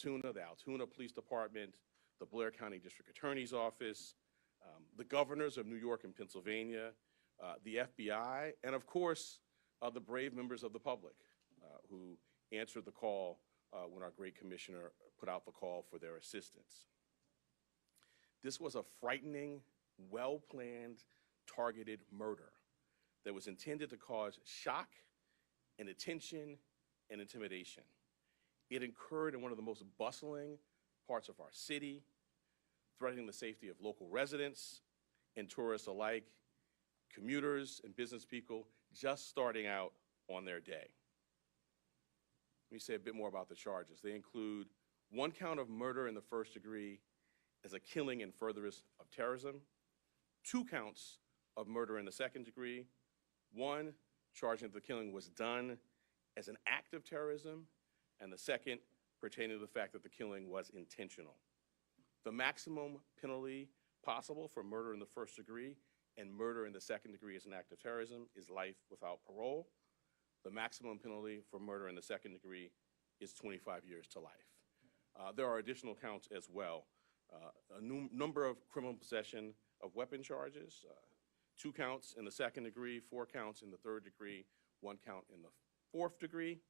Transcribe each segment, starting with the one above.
Altoona, the Altoona Police Department, the Blair County District Attorney's Office, the governors of New York and Pennsylvania, the FBI, and of course, the brave members of the public who answered the call when our great commissioner put out the call for their assistance. This was a frightening, well-planned, targeted murder that was intended to cause shock and attention and intimidation. It occurred in one of the most bustling parts of our city, threatening the safety of local residents and tourists alike, commuters and business people just starting out on their day. Let me say a bit more about the charges. They include 1 count of murder in the first degree as a killing in furtherance of terrorism, 2 counts of murder in the second degree, 1 charging that the killing was done as an act of terrorism, and the second pertaining to the fact that the killing was intentional. The maximum penalty possible for murder in the first degree and murder in the second degree as an act of terrorism is life without parole. The maximum penalty for murder in the second degree is 25 years to life. There are additional counts as well. A number of criminal possession of weapon charges, 2 counts in the second degree, 4 counts in the third degree, 1 count in the fourth degree,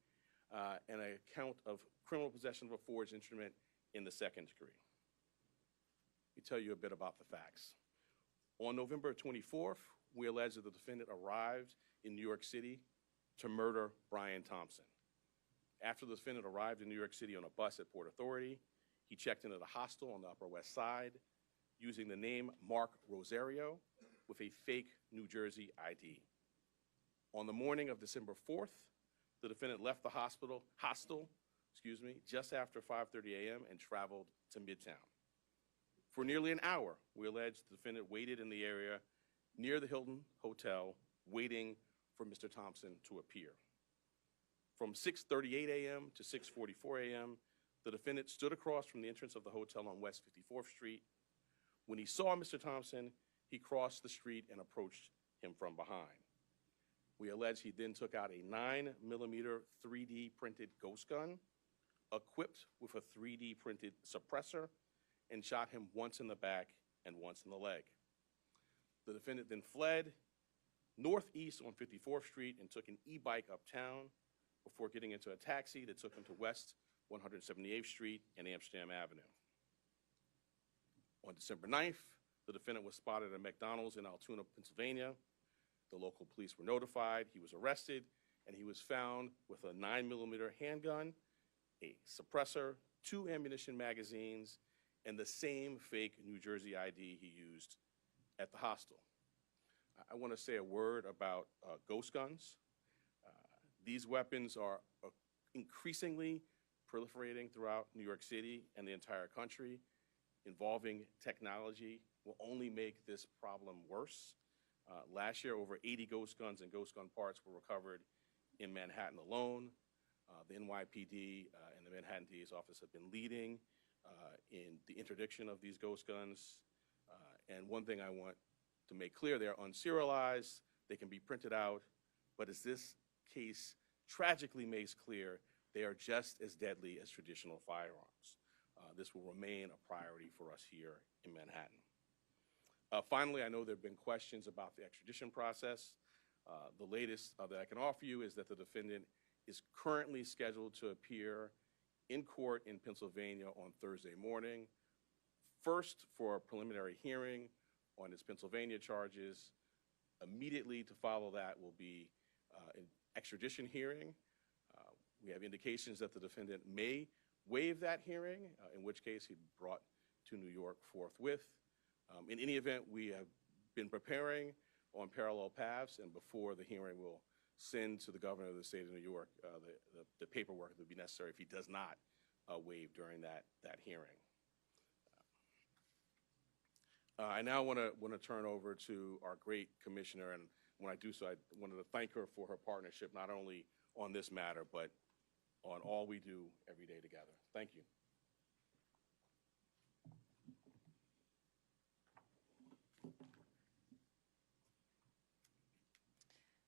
and a count of criminal possession of a forged instrument in the second degree. Let me tell you a bit about the facts. On November 24th, we allege that the defendant arrived in New York City to murder Brian Thompson. After the defendant arrived in New York City on a bus at Port Authority, he checked into the hostel on the Upper West Side using the name Mark Rosario with a fake New Jersey ID. On the morning of December 4th, the defendant left the hostel, just after 5:30 a.m. and traveled to Midtown. For nearly an hour, we allege the defendant waited in the area near the Hilton Hotel, waiting for Mr. Thompson to appear. From 6:38 a.m. to 6:44 a.m., the defendant stood across from the entrance of the hotel on West 54th Street. When he saw Mr. Thompson, he crossed the street and approached him from behind. We allege he then took out a 9mm 3D printed ghost gun, equipped with a 3D printed suppressor, and shot him once in the back and once in the leg. The defendant then fled northeast on 54th Street and took an e-bike uptown before getting into a taxi that took him to West 178th Street and Amsterdam Avenue. On December 9th, the defendant was spotted at a McDonald's in Altoona, Pennsylvania. The local police were notified, he was arrested, and he was found with a 9mm handgun, a suppressor, 2 ammunition magazines, and the same fake New Jersey ID he used at the hostel. I want to say a word about ghost guns. These weapons are increasingly proliferating throughout New York City and the entire country. Involving technology will only make this problem worse. Last year, over 80 ghost guns and ghost gun parts were recovered in Manhattan alone. The NYPD and the Manhattan DA's office have been leading in the interdiction of these ghost guns. And one thing I want to make clear, they are unserialized, they can be printed out, but as this case tragically makes clear, they are just as deadly as traditional firearms. This will remain a priority for us here in Manhattan. Finally, I know there have been questions about the extradition process. The latest that I can offer you is that the defendant is currently scheduled to appear in court in Pennsylvania on Thursday morning, first for a preliminary hearing on his Pennsylvania charges. Immediately to follow that will be an extradition hearing. We have indications that the defendant may waive that hearing, in which case he'd be brought to New York forthwith. In any event, we have been preparing on parallel paths, and before the hearing, we'll send to the governor of the state of New York the paperwork that would be necessary if he does not waive during that hearing. I now want to turn over to our great commissioner, and when I do so, I wanted to thank her for her partnership, not only on this matter, but on all we do every day together. Thank you.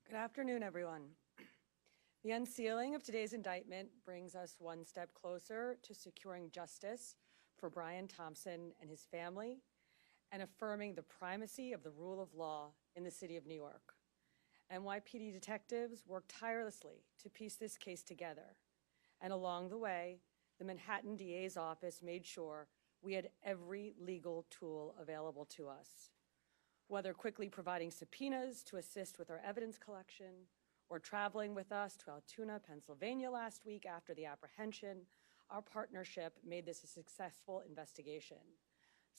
Good afternoon, everyone. The unsealing of today's indictment brings us one step closer to securing justice for Brian Thompson and his family and affirming the primacy of the rule of law in the city of New York. NYPD detectives worked tirelessly to piece this case together, and along the way, the Manhattan DA's office made sure we had every legal tool available to us. Whether quickly providing subpoenas to assist with our evidence collection, or traveling with us to Altoona, Pennsylvania last week after the apprehension, our partnership made this a successful investigation.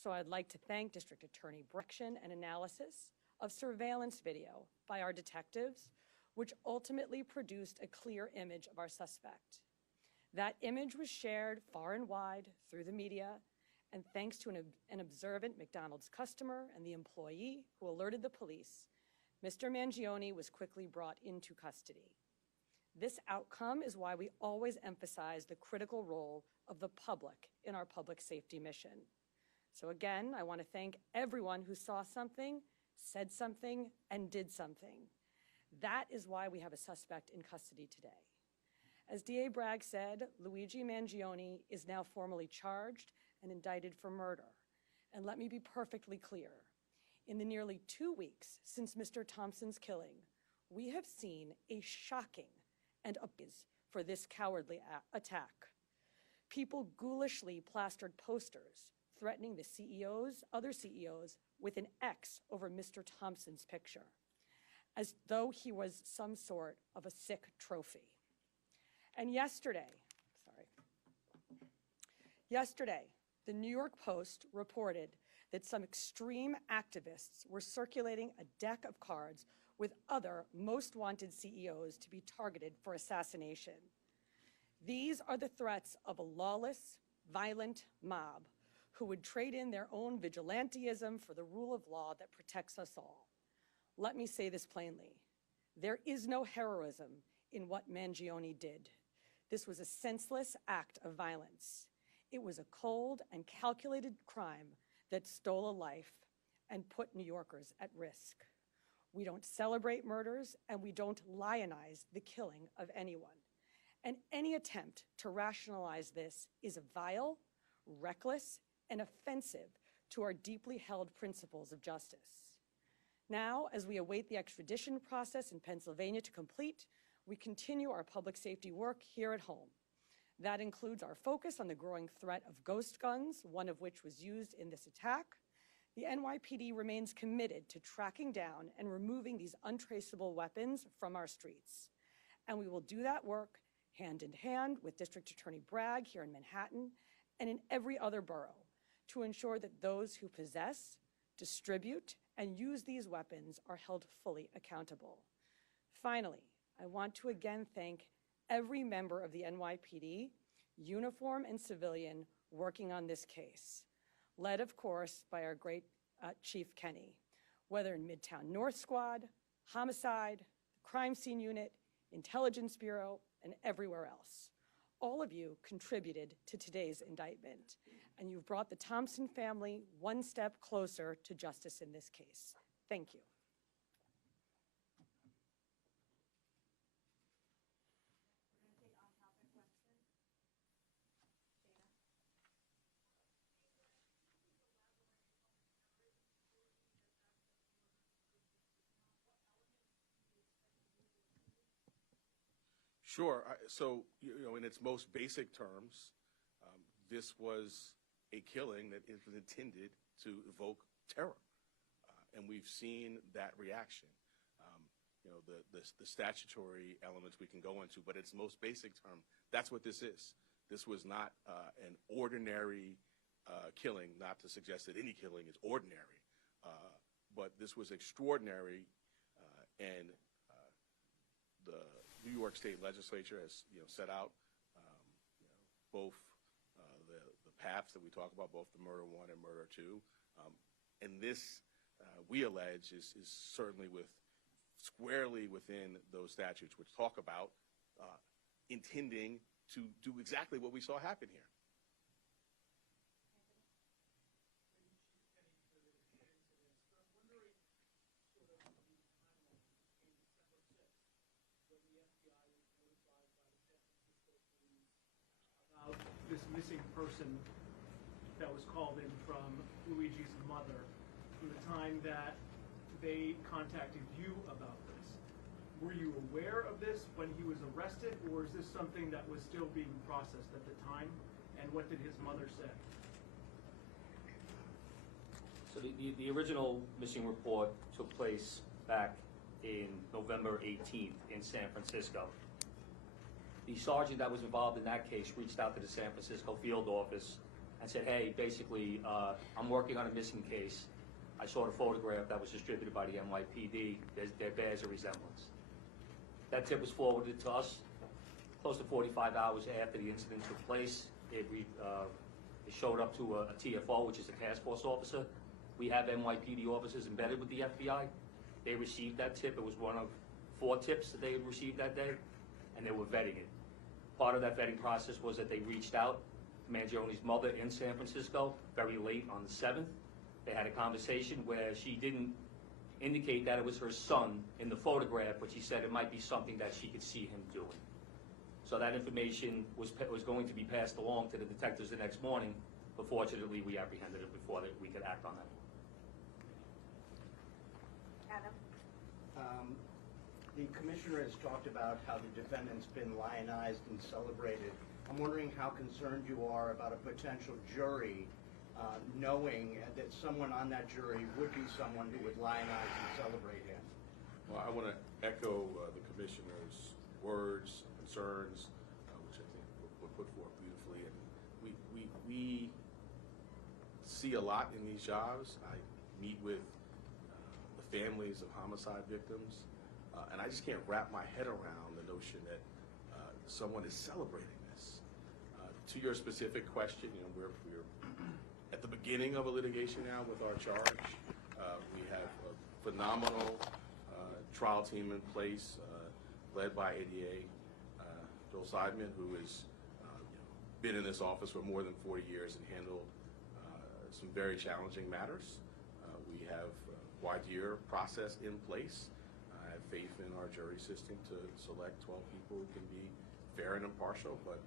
So I'd like to thank District Attorney Brection and analysis of surveillance video by our detectives, which ultimately produced a clear image of our suspect. That image was shared far and wide through the media, and thanks to an observant McDonald's customer and the employee who alerted the police, Mr. Mangione was quickly brought into custody. This outcome is why we always emphasize the critical role of the public in our public safety mission. So again, I want to thank everyone who saw something, said something, and did something. That is why we have a suspect in custody today. As DA Bragg said, Luigi Mangione is now formally charged and indicted for murder. And let me be perfectly clear. In the nearly 2 weeks since Mr. Thompson's killing, we have seen a shocking and appease for this cowardly attack. People ghoulishly plastered posters threatening the other CEOs, with an X over Mr. Thompson's picture, as though he was some sort of a sick trophy. And yesterday, the New York Post reported that some extreme activists were circulating a deck of cards with other most wanted CEOs to be targeted for assassination. These are the threats of a lawless, violent mob who would trade in their own vigilantism for the rule of law that protects us all. Let me say this plainly. There is no heroism in what Mangione did. This was a senseless act of violence. It was a cold and calculated crime that stole a life and put New Yorkers at risk. We don't celebrate murders, and we don't lionize the killing of anyone. And any attempt to rationalize this is vile, reckless, and offensive to our deeply held principles of justice. Now, as we await the extradition process in Pennsylvania to complete, we continue our public safety work here at home. That includes our focus on the growing threat of ghost guns, one of which was used in this attack. The NYPD remains committed to tracking down and removing these untraceable weapons from our streets. And we will do that work hand in hand with District Attorney Bragg here in Manhattan and in every other borough to ensure that those who possess, distribute, and use these weapons are held fully accountable. Finally, I want to again thank every member of the NYPD, uniform and civilian, working on this case, led, of course, by our great Chief Kenny, whether in Midtown North Squad, Homicide, Crime Scene Unit, Intelligence Bureau, and everywhere else. All of you contributed to today's indictment, and you've brought the Thompson family one step closer to justice in this case. Thank you. Sure. So, in its most basic terms, this was a killing that is intended to evoke terror. And we've seen that reaction. The statutory elements we can go into, but its most basic term, that's what this is. This was not an ordinary killing, not to suggest that any killing is ordinary, but this was extraordinary, and the New York State Legislature has set out both the paths that we talk about, both the murder one and murder two. And this, we allege, is certainly squarely within those statutes which talk about intending to do exactly what we saw happen here. missing person that was called in from Luigi's mother from the time that they contacted you about this. Were you aware of this when he was arrested, or is this something that was still being processed at the time? And what did his mother say? So the original missing report took place back in November 18th in San Francisco. The sergeant that was involved in that case reached out to the San Francisco field office and said, hey, basically, I'm working on a missing case. I saw the photograph that was distributed by the NYPD. There bears a resemblance. That tip was forwarded to us close to 45 hours after the incident took place. It showed up to a TFO, which is a task force officer. We have NYPD officers embedded with the FBI. They received that tip. It was one of 4 tips that they had received that day, and they were vetting it. Part of that vetting process was that they reached out to Mangione's mother in San Francisco very late on the 7th. They had a conversation where she didn't indicate that it was her son in the photograph, but she said it might be something that she could see him doing. So that information was going to be passed along to the detectives the next morning, but fortunately we apprehended it before we could act on that. Adam? The commissioner has talked about how the defendant's been lionized and celebrated. I'm wondering how concerned you are about a potential jury knowing that someone on that jury would be someone who would lionize and celebrate him. Well, I want to echo the commissioner's words, concerns, which I think were put forth beautifully. And we see a lot in these jobs. I meet with the families of homicide victims, and I just can't wrap my head around the notion that someone is celebrating this. To your specific question, we're at the beginning of a litigation now with our charge. We have a phenomenal trial team in place, led by ADA Joel Seidman, who has been in this office for more than 40 years and handled some very challenging matters. We have a wide-year process in place. I have faith in our jury system to select 12 people who can be fair and impartial, but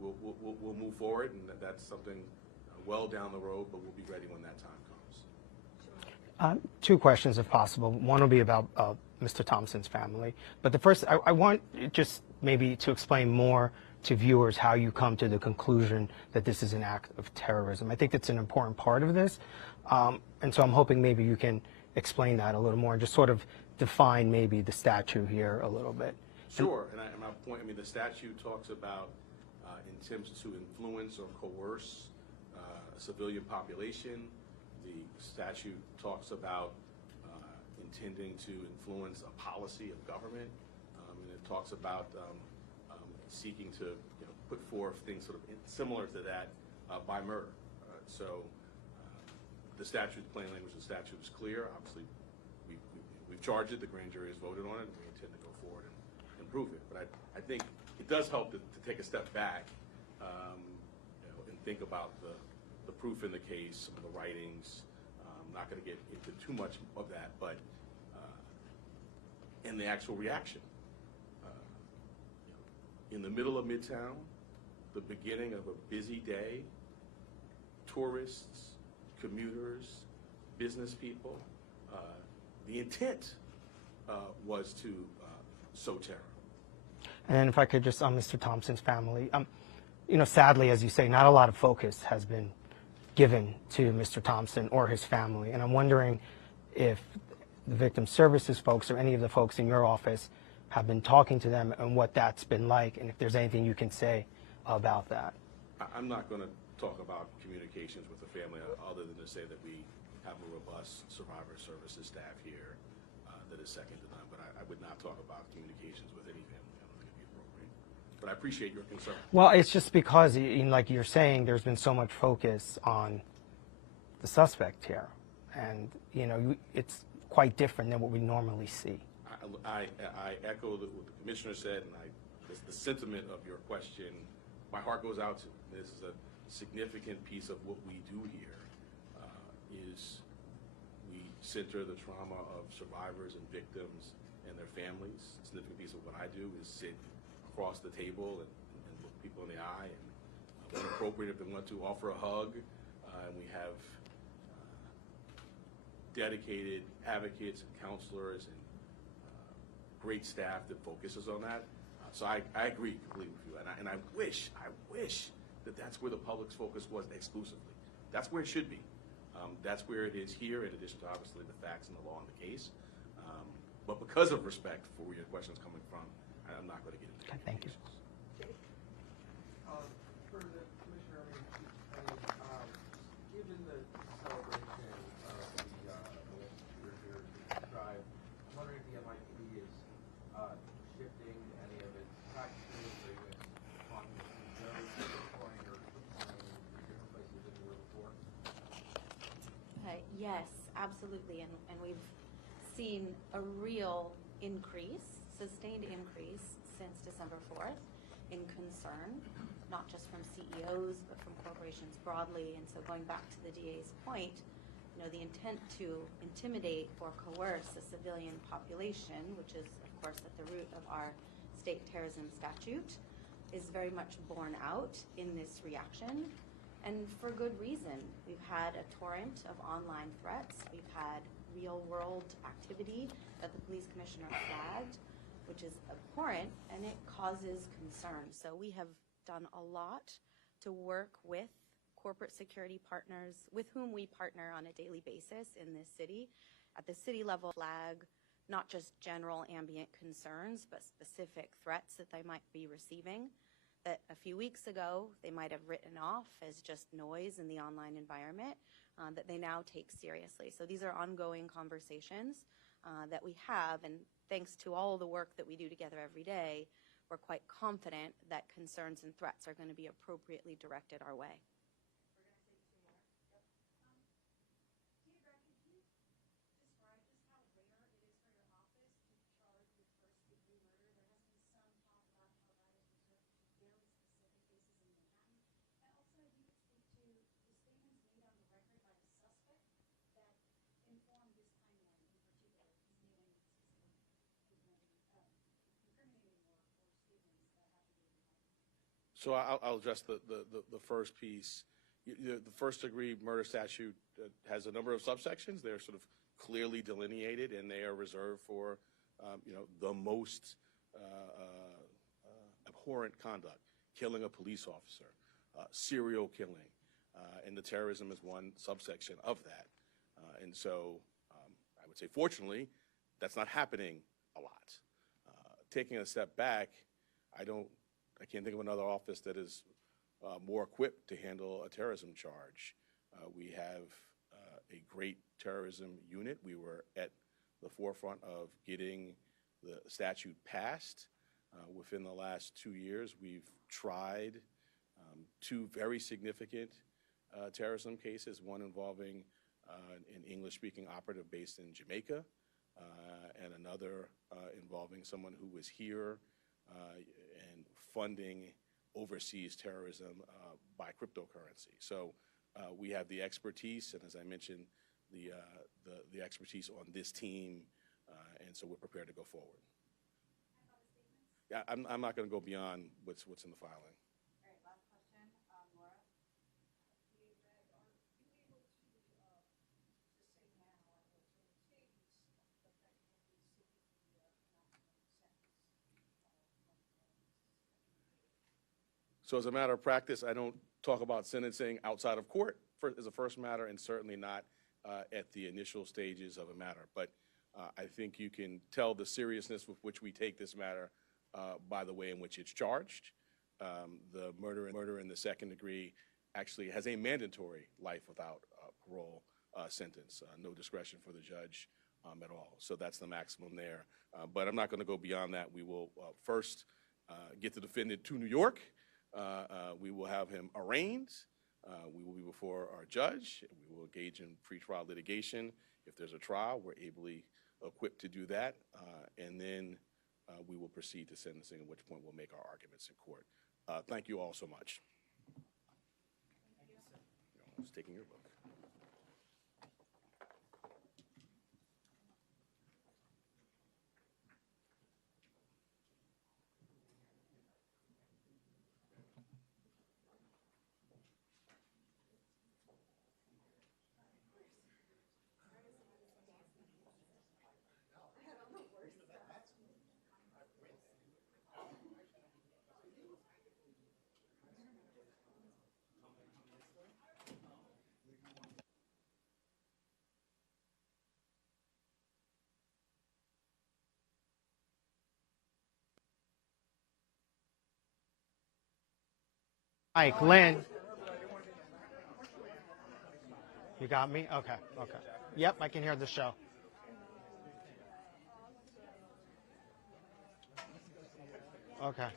we'll move forward, and that's something well down the road, but we'll be ready when that time comes. 2 questions, if possible. One will be about Mr. Thompson's family. But the first, I want just maybe to explain more to viewers how you come to the conclusion that this is an act of terrorism. I think that's an important part of this. And so I'm hoping maybe you can explain that a little more and just sort of define maybe the statute here a little bit. Sure, and my point, the statute talks about attempts to influence or coerce a civilian population. The statute talks about intending to influence a policy of government, and it talks about seeking to put forth things sort of similar to that by murder. So the statute, the plain language of the statute is clear. Obviously, we've charged it, the grand jury has voted on it, and we intend to go forward and prove it. But I think it does help to take a step back and think about the proof in the case, some of the writings. I'm not going to get into too much of that, but in the actual reaction. In the middle of Midtown, the beginning of a busy day, tourists, commuters, business people, the intent was to sow terror. And then if I could just, on Mr. Thompson's family, sadly, as you say, not a lot of focus has been given to Mr. Thompson or his family. And I'm wondering if the victim services folks or any of the folks in your office have been talking to them and what that's been like, and if there's anything you can say about that. I'm not going to talk about communications with the family other than to say that we have a robust survivor services staff here that is second to none, but I would not talk about communications with any family. I don't think it'd be appropriate. But I appreciate your concern. Well, it's just because, like you're saying, there's been so much focus on the suspect here, and it's quite different than what we normally see. I echo what the commissioner said, and the sentiment of your question, my heart goes out to. This is a significant piece of what we do here, is we center the trauma of survivors and victims and their families. A significant piece of what I do is sit across the table and look people in the eye and It's appropriate if they want to offer a hug, and we have dedicated advocates and counselors and great staff that focuses on that. So I agree completely with you, and I wish that that's where the public's focus was exclusively. That's where it should be. That's where it is here, in addition to obviously the facts and the law and the case. But because of respect for where your question's coming from, I'm not going to get into that. Thank you. For the commissioner, given the celebration of the year here to describe, I'm wondering if the MIT is shifting any of its practices, or even talking to those at this point, or applying in different places than you were before? Yes, absolutely, and we've seen a real increase, sustained increase since December 4th in concern, not just from CEOs, but from corporations broadly. And so going back to the DA's point, the intent to intimidate or coerce a civilian population, which is, of course, at the root of our state terrorism statute, is very much borne out in this reaction. And for good reason. We've had a torrent of online threats. We've had real-world activity that the police commissioner flagged, which is abhorrent, and it causes concern. So we have done a lot to work with corporate security partners with whom we partner on a daily basis in this city. At the city level, flag not just general ambient concerns, but specific threats that they might be receiving that a few weeks ago they might have written off as just noise in the online environment, that they now take seriously. So these are ongoing conversations that we have, and thanks to all the work that we do together every day, we're quite confident that concerns and threats are going to be appropriately directed our way. So I'll address the first piece. The first degree murder statute has a number of subsections. They're sort of clearly delineated, and they are reserved for, the most abhorrent conduct, killing a police officer, serial killing, and the terrorism is one subsection of that. And so I would say, fortunately, that's not happening a lot. Taking a step back, I can't think of another office that is more equipped to handle a terrorism charge. We have a great terrorism unit. We were at the forefront of getting the statute passed. Within the last 2 years, we've tried 2 very significant terrorism cases, one involving an English-speaking operative based in Jamaica, and another involving someone who was here and funding overseas terrorism by cryptocurrency. So we have the expertise, and as I mentioned, the expertise on this team, and so we're prepared to go forward. Yeah, I'm not going to go beyond what's in the filing. All right, last question, Laura. So as a matter of practice, I don't talk about sentencing outside of court as a first matter, and certainly not at the initial stages of a matter. But I think you can tell the seriousness with which we take this matter by the way in which it's charged. The murder in the second degree actually has a mandatory life without parole sentence, no discretion for the judge at all. So that's the maximum there. But I'm not going to go beyond that. We will first get the defendant to New York. We will have him arraigned. We will be before our judge. We will engage in pretrial litigation. If there's a trial, we're ably equipped to do that. And then we will proceed to sentencing, at which point we'll make our arguments in court. Thank you all so much. I was taking your book. Mike, Lynn. You got me? Okay, okay. Yep, I can hear the show. Okay.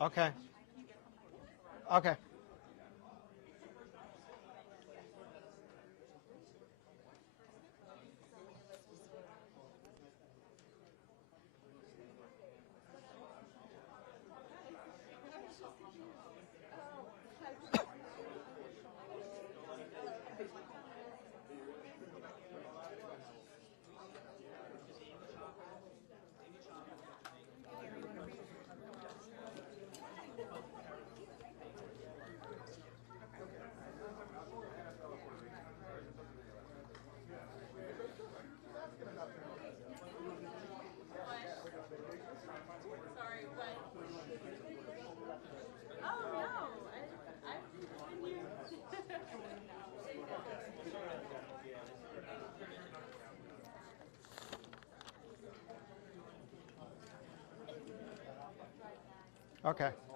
Okay. Okay. Okay.